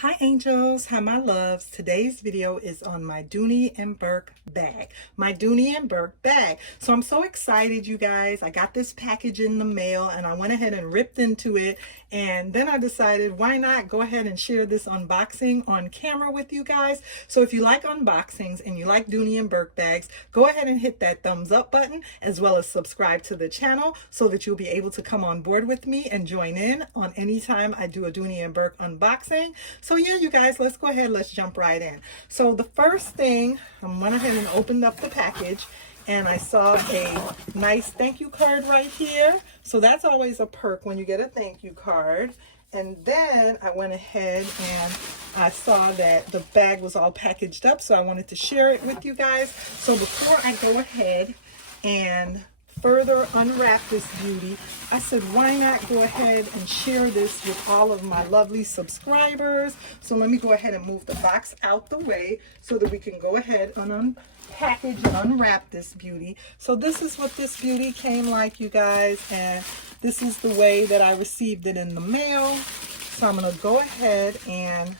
Hi angels, hi my loves. Today's video is on my Dooney and Bourke bag. My Dooney and Bourke bag. So I'm so excited, you guys. I got this package in the mail and I went ahead and ripped into it. And then I decided, why not go ahead and share this unboxing on camera with you guys. So if you like unboxings and you like Dooney and Bourke bags, go ahead and hit that thumbs up button as well as subscribe to the channel so that you'll be able to come on board with me and join in on any time I do a Dooney and Bourke unboxing. So yeah, you guys, let's go ahead, let's jump right in. So the first thing, I went ahead and opened up the package and I saw a nice thank you card right here. So that's always a perk when you get a thank you card. And then I went ahead and I saw that the bag was all packaged up, so I wanted to share it with you guys. So before I go ahead and further unwrap this beauty, I said, why not go ahead and share this with all of my lovely subscribers? So let me go ahead and move the box out the way so that we can go ahead and unpackage and unwrap this beauty. So this is what this beauty came like, you guys, and this is the way that I received it in the mail. So I'm going to go ahead and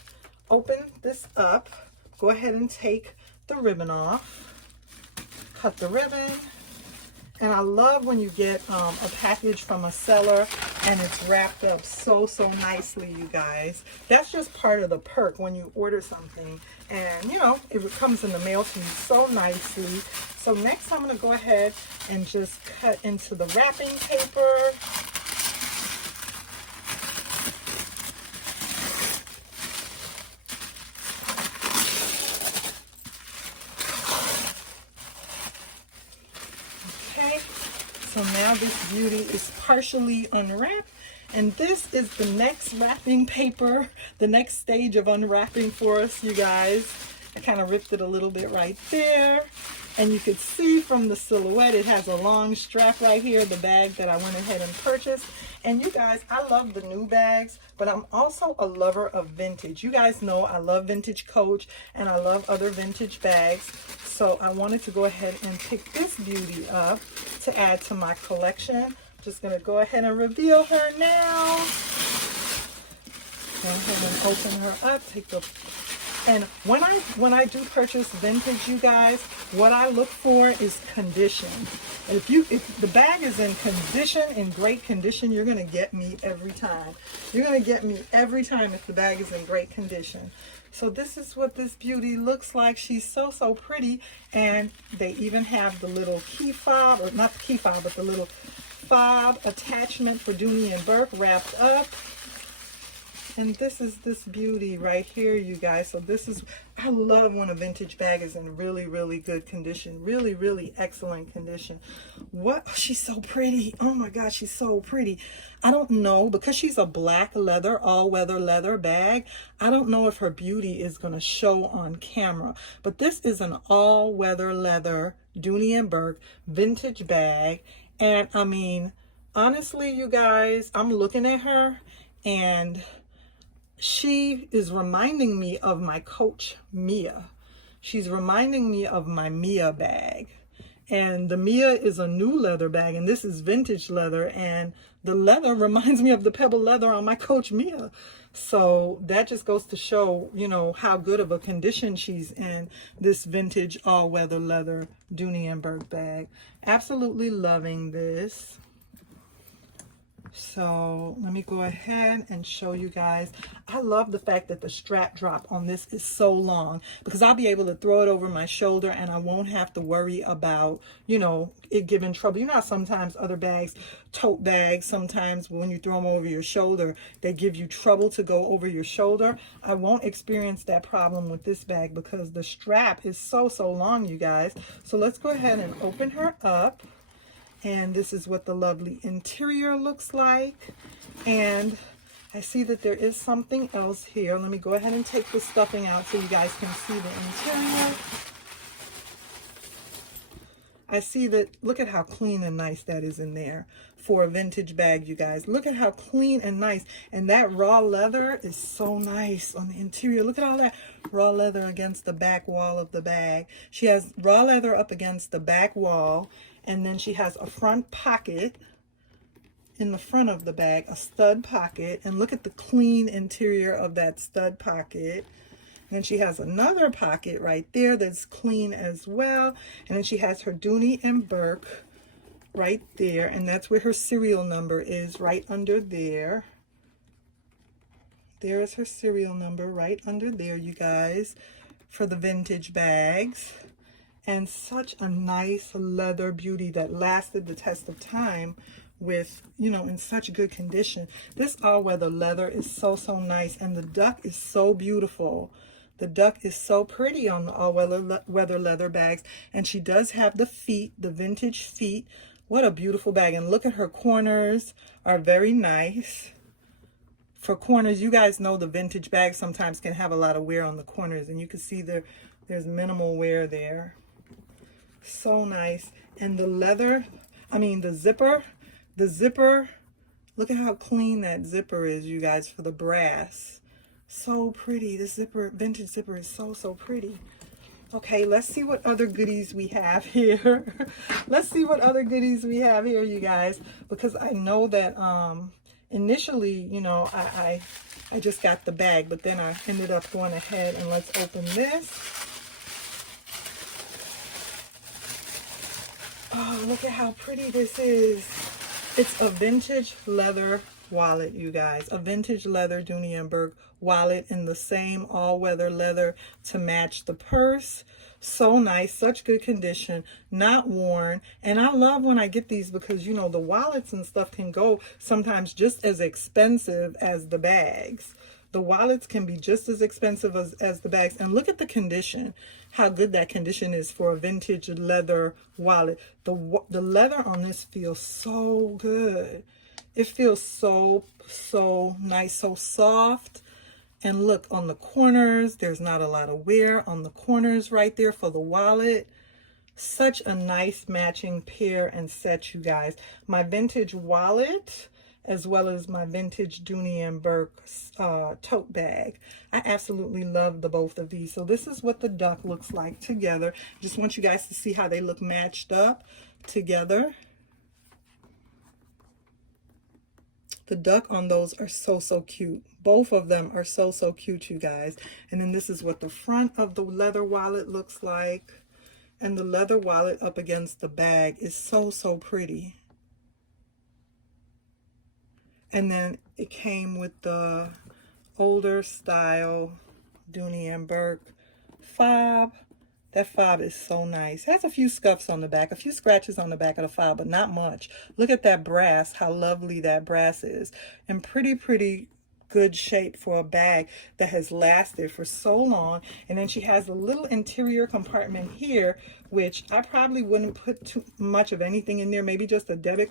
open this up. Go ahead and take the ribbon off. Cut the ribbon. And I love when you get a package from a seller and it's wrapped up so nicely, you guys. That's just part of the perk when you order something. And, you know, it comes in the mail to you so nicely. So next I'm going to go ahead and just cut into the wrapping paper. So now this beauty is partially unwrapped, and this is the next wrapping paper, the next stage of unwrapping for us, you guys. I kind of ripped it a little bit right there, and you could see from the silhouette it has a long strap right here, the bag that I went ahead and purchased. And you guys, I love the new bags, but I'm also a lover of vintage. You guys know I love vintage Coach and I love other vintage bags. So I wanted to go ahead and pick this beauty up to add to my collection. Just gonna go ahead and reveal her now. Go ahead and open her up, take the and when I do purchase vintage, you guys, what I look for is condition. If the bag is in condition, in great condition, you're gonna get me every time. You're gonna get me every time if the bag is in great condition. So this is what this beauty looks like. She's so pretty, and they even have the little key fob, or not the key fob, but the little fob attachment for Dooney and Bourke wrapped up. And this is this beauty right here, you guys. So this is, I love when a vintage bag is in really good condition. Really excellent condition. What? She's so pretty. Oh my gosh, she's so pretty. I don't know, because she's a black leather, all-weather leather bag, I don't know if her beauty is going to show on camera. But this is an all-weather leather Dooney and Bourke vintage bag. And I mean, honestly, you guys, I'm looking at her and she is reminding me of my Coach Mia. She's reminding me of my Mia bag. And the Mia is a new leather bag, and this is vintage leather, and the leather reminds me of the pebble leather on my Coach Mia. So that just goes to show, you know, how good of a condition she's in, this vintage all-weather leather Dooney and Bourke bag. Absolutely loving this. So let me go ahead and show you guys. I love the fact that the strap drop on this is so long, because I'll be able to throw it over my shoulder and I won't have to worry about, you know, it giving trouble. You know how sometimes other bags, tote bags, sometimes when you throw them over your shoulder, they give you trouble to go over your shoulder. I won't experience that problem with this bag because the strap is so long, you guys. So let's go ahead and open her up. And this is what the lovely interior looks like. And I see that there is something else here. Let me go ahead and take the stuffing out so you guys can see the interior. I see that, look at how clean and nice that is in there for a vintage bag, you guys. Look at how clean and nice. And that raw leather is so nice on the interior. Look at all that raw leather against the back wall of the bag. She has raw leather up against the back wall. And then she has a front pocket in the front of the bag a stud pocket, and look at the clean interior of that stud pocket. And then she has another pocket right there that's clean as well. And then she has her Dooney and Bourke right there, and that's where her serial number is, right under there. There is her serial number right under there, you guys, for the vintage bags. And such a nice leather beauty that lasted the test of time with, you know, in such good condition. This all-weather leather is so nice, and the duck is so beautiful. The duck is so pretty on the all-weather leather bags, and she does have the feet, the vintage feet. What a beautiful bag. And look at her corners are very nice. For corners, you guys know the vintage bags sometimes can have a lot of wear on the corners, and you can see there's minimal wear there. So nice. And the leather, the zipper, look at how clean that zipper is, you guys, for the brass. So pretty. This zipper, vintage zipper, is so pretty. Okay, let's see what other goodies we have here. Let's see what other goodies we have here, you guys, because I know that initially, you know, I just got the bag, but then I ended up going ahead and let's open this. Oh, look at how pretty this is. It's a vintage leather wallet, you guys. A vintage leather Dooney and Bourke wallet in the same all-weather leather to match the purse. So nice, such good condition, not worn. And I love when I get these because, you know, the wallets and stuff can go sometimes just as expensive as the bags. The wallets can be just as expensive as the bags. And look at the condition, how good that condition is for a vintage leather wallet. The leather on this feels so good. It feels so nice, so soft. And look, on the corners, there's not a lot of wear on the corners right there for the wallet. Such a nice matching pair and set, you guys. My vintage wallet, as well as my vintage Dooney and Bourke tote bag. I absolutely love the both of these. So this is what the duck looks like together. Just want you guys to see how they look matched up together. The duck on those are so cute. Both of them are so cute, you guys. And then this is what the front of the leather wallet looks like. And the leather wallet up against the bag is so pretty. And then it came with the older style Dooney and Bourke fob. That fob is so nice. It has a few scuffs on the back, a few scratches on the back of the fob, but not much. Look at that brass, how lovely that brass is. And pretty good shape for a bag that has lasted for so long. And then she has a little interior compartment here, which I probably wouldn't put too much of anything in there, maybe just a debit